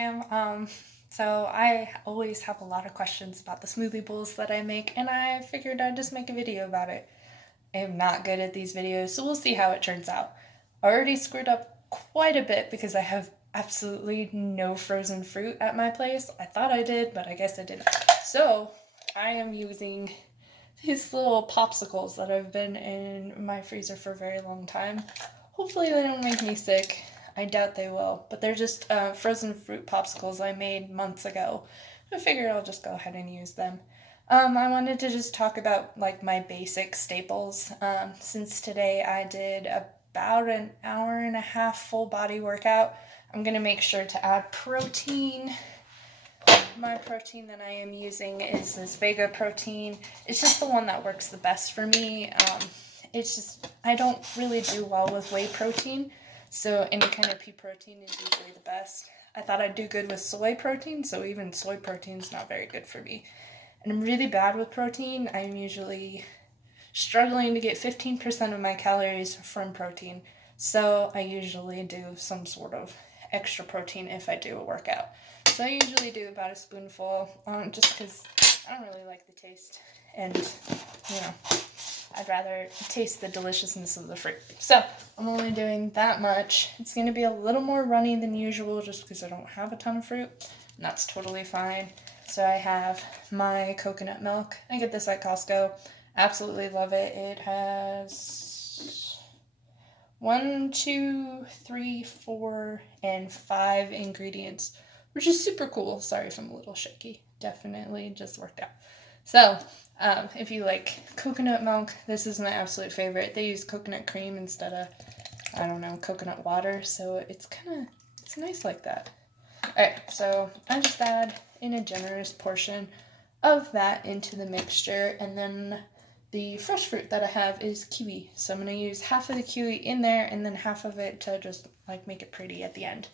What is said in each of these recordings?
So I always have a lot of questions about the smoothie bowls that I make, and I figured I'd just make a video about it. I am not good at these videos, so we'll see how it turns out. I already screwed up quite a bit because I have absolutely no frozen fruit at my place. I thought I did, but I guess I didn't. So I am using these little popsicles that have been in my freezer for a very long time. Hopefully they don't make me sick. I doubt they will, but they're just frozen fruit popsicles I made months ago. I figured I'll just go ahead and use them. I wanted to just talk about like my basic staples. Since today I did about an hour and a half full body workout, I'm gonna make sure to add protein. My protein that I am using is this Vega protein. It's just the one that works the best for me. It's just, I don't really do well with whey protein, so any kind of pea protein is usually the best. I thought I'd do good with soy protein, so even soy protein is not very good for me. And I'm really bad with protein. I'm usually struggling to get 15% of my calories from protein, so I usually do some sort of extra protein if I do a workout. So I usually do about a spoonful, just because I don't really like the taste, and I'd rather taste the deliciousness of the fruit. So I'm only doing that much. It's going to be a little more runny than usual just because I don't have a ton of fruit, and that's totally fine. So I have my coconut milk. I get this at Costco. Absolutely love it. It has 1, 2, 3, 4, and 5 ingredients, which is super cool. Sorry if I'm a little shaky. Definitely just worked out. So, if you like coconut milk, this is my absolute favorite. They use coconut cream instead of, I don't know, coconut water, so it's nice like that. Alright, so I just add in a generous portion of that into the mixture, and then the fresh fruit that I have is kiwi. So I'm going to use half of the kiwi in there and then half of it to just like make it pretty at the end.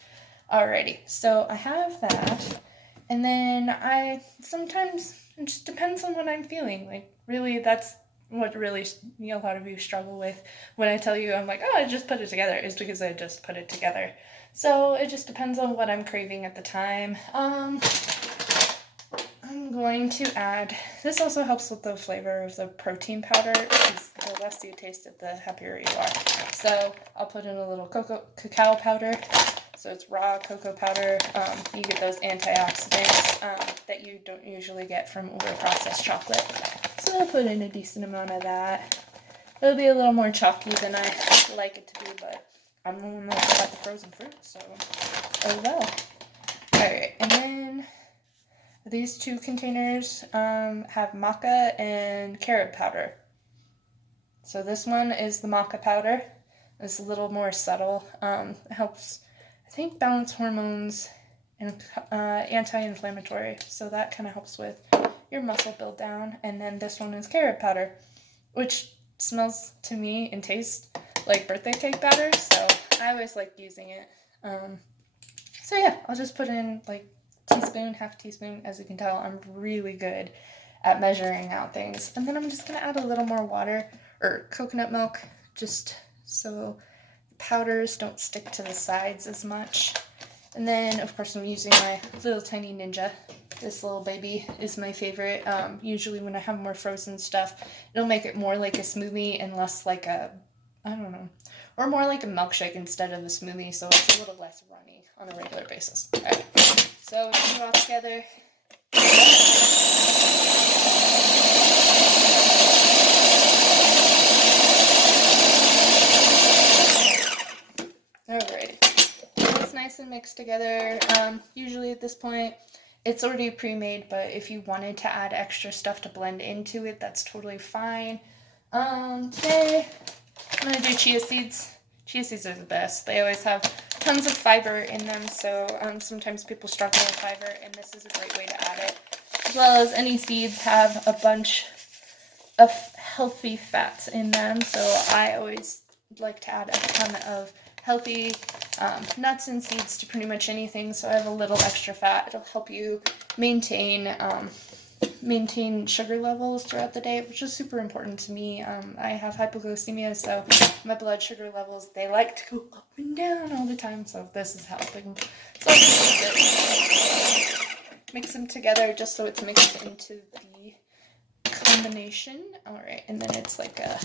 Alrighty, so I have that, and then I sometimes, it just depends on what I'm feeling. Like, really, that's what really a lot of you struggle with when I tell you I'm like, oh, I just put it together, is because I just put it together. So it just depends on what I'm craving at the time. I'm going to add, this also helps with the flavor of the protein powder, because the less you taste it, the happier you are. So I'll put in a little cacao powder. So it's raw cocoa powder. You get those antioxidants that you don't usually get from over-processed chocolate. So I'll put in a decent amount of that. It'll be a little more chalky than I like it to be, but I'm the one that got the frozen fruit, so oh well. Alright, and then these two containers have maca and carrot powder. So this one is the maca powder. It's a little more subtle. It helps, I think, balance hormones and anti-inflammatory. So that kind of helps with your muscle build down. And then this one is carrot powder, which smells to me and tastes like birthday cake batter. So I always like using it. So yeah, I'll just put in like teaspoon, half teaspoon. As you can tell, I'm really good at measuring out things. And then I'm just going to add a little more water or coconut milk, just so the powders don't stick to the sides as much. And then, of course, I'm using my little tiny Ninja. This little baby is my favorite. Usually when I have more frozen stuff, it'll make it more like a smoothie and less like a, I don't know, or more like a milkshake instead of a smoothie, so it's a little less runny on a regular basis. All right, so put it all together. Alright, it's nice and mixed together. Usually at this point, it's already pre-made, but if you wanted to add extra stuff to blend into it, that's totally fine. Today, I'm going to do chia seeds. Chia seeds are the best. They always have tons of fiber in them, so sometimes people struggle with fiber, and this is a great way to add it. As well as any seeds have a bunch of healthy fats in them, so I always like to add a ton of healthy nuts and seeds to pretty much anything, so I have a little extra fat. It'll help you maintain maintain sugar levels throughout the day, which is super important to me. I have hypoglycemia, so my blood sugar levels, they like to go up and down all the time, so this is helping. So I'll just mix them together just so it's mixed into the combination. All right, and then it's like a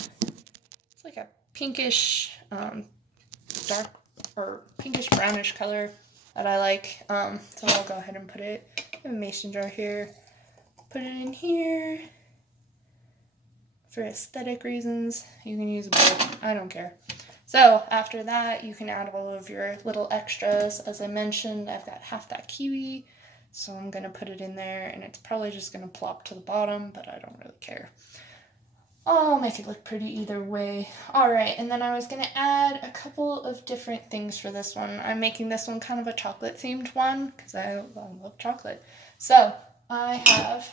pinkish, dark or pinkish brownish color that I like. So I'll go ahead and put it in a mason jar here. Put it in here. For aesthetic reasons, you can use a bowl. I don't care. So after that, you can add all of your little extras. As I mentioned, I've got half that kiwi, so I'm going to put it in there, and it's probably just going to plop to the bottom, but I don't really care. I'll make it look pretty either way. All right, and then I was going to add a couple of different things for this one. I'm making this one kind of a chocolate-themed one because I love chocolate. So I have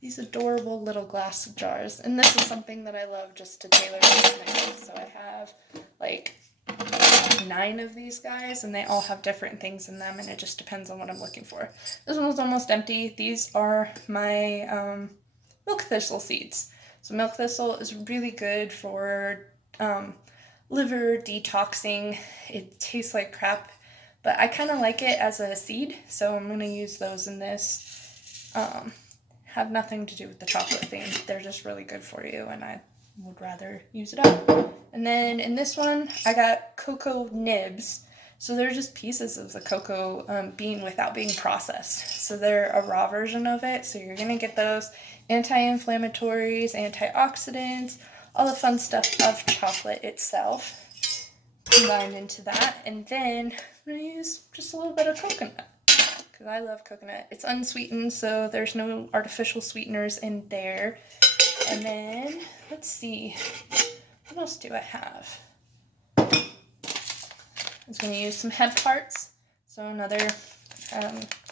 these adorable little glass jars, and this is something that I love just to tailor make myself. So I have like 9 of these guys, and they all have different things in them, and it just depends on what I'm looking for. This one was almost empty. These are my milk thistle seeds. So milk thistle is really good for liver detoxing. It tastes like crap, but I kind of like it as a seed, so I'm going to use those in this. Have nothing to do with the chocolate thing. They're just really good for you, and I would rather use it up. And then in this one, I got cocoa nibs. So they're just pieces of the cocoa bean without being processed. So they're a raw version of it. So you're going to get those anti-inflammatories, antioxidants, all the fun stuff of chocolate itself combined into that. And then I'm going to use just a little bit of coconut because I love coconut. It's unsweetened, so there's no artificial sweeteners in there. And then, let's see, what else do I have? I was going to use some hemp hearts, so another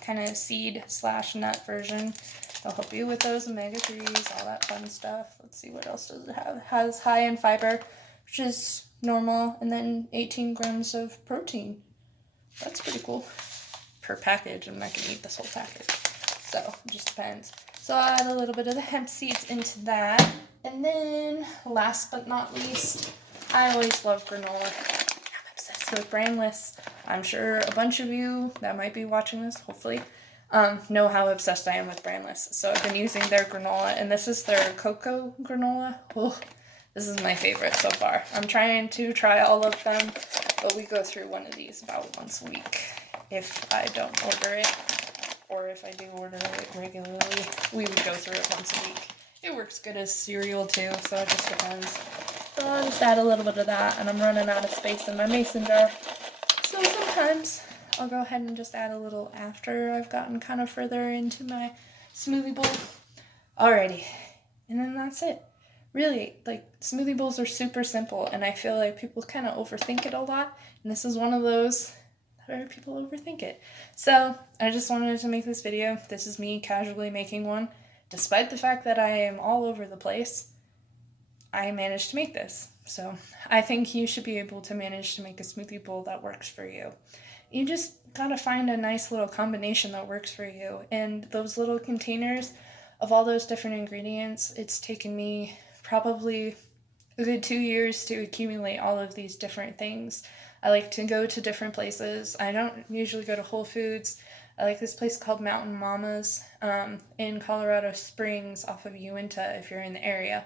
kind of seed/nut version. They'll help you with those omega-3s, all that fun stuff. Let's see, what else does it have? It has high in fiber, which is normal, and then 18 grams of protein. That's pretty cool. Per package. I'm not going to eat this whole package. So, it just depends. So I'll add a little bit of the hemp seeds into that. And then, last but not least, I always love granola. I'm obsessed with Brainless. I'm sure a bunch of you that might be watching this, hopefully, know how obsessed I am with Brainless. So I've been using their granola, and this is their cocoa granola. Oh, this is my favorite so far. I'm trying to try all of them, but we go through one of these about once a week. If I don't order it, or if I do order it regularly, we would go through it once a week. It works good as cereal too, so it just depends. So I'll just add a little bit of that, and I'm running out of space in my mason jar. So sometimes I'll go ahead and just add a little after I've gotten kind of further into my smoothie bowl. Alrighty, and then that's it. Really, like, smoothie bowls are super simple, and I feel like people kind of overthink it a lot, and this is one of those where people overthink it. So I just wanted to make this video. This is me casually making one. Despite the fact that I am all over the place, I managed to make this. So I think you should be able to manage to make a smoothie bowl that works for you. You just gotta find a nice little combination that works for you. And those little containers of all those different ingredients, it's taken me probably a good 2 years to accumulate all of these different things. I like to go to different places. I don't usually go to Whole Foods. I like this place called Mountain Mamas in Colorado Springs off of Uinta if you're in the area.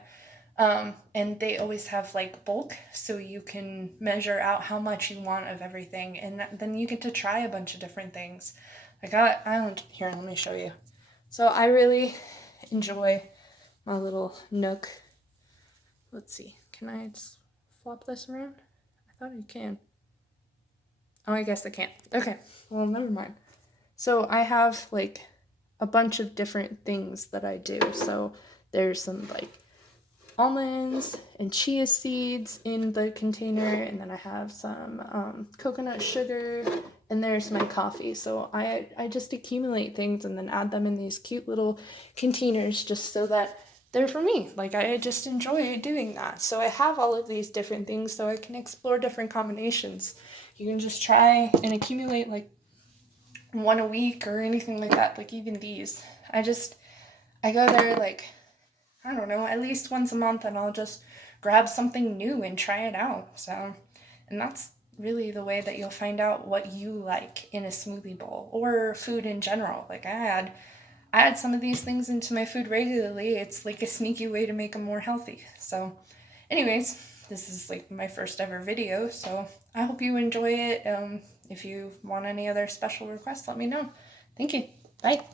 And they always have like bulk, so you can measure out how much you want of everything, and then you get to try a bunch of different things. I got Island here, let me show you. So I really enjoy my little nook. Let's see, can I just flop this around? I thought you can. Oh, I guess I can't. Okay, well, never mind. So I have like a bunch of different things that I do. So there's some like almonds and chia seeds in the container, and then I have some coconut sugar, and there's my coffee. So I just accumulate things and then add them in these cute little containers just so that they're for me. Like, I just enjoy doing that. So I have all of these different things so I can explore different combinations. You can just try and accumulate like one a week or anything like that, like even these. I go there like, I don't know, at least once a month, and I'll just grab something new and try it out. So, and that's really the way that you'll find out what you like in a smoothie bowl or food in general. Like I add some of these things into my food regularly. It's like a sneaky way to make them more healthy. So, anyways, this is like my first ever video, so I hope you enjoy it. If you want any other special requests, let me know. Thank you. Bye.